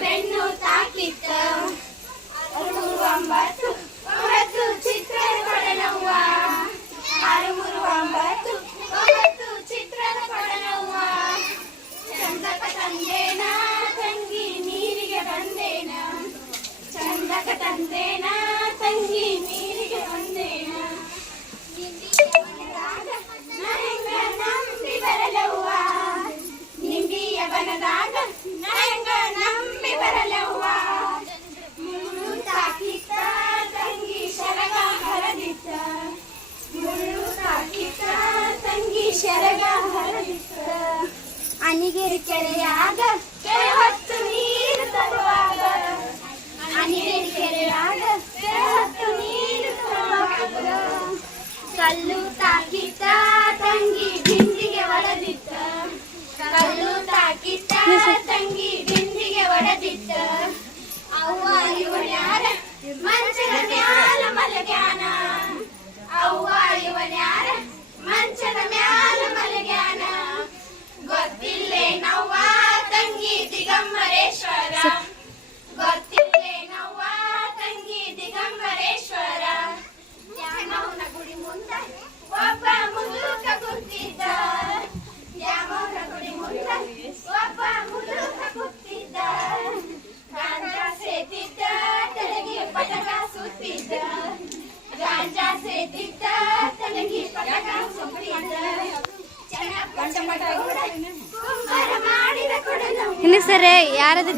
ಬೆನ್ನು ತಾಕಿತ್ತ. அணிகரிக்கலையாக అయినా సరే యారది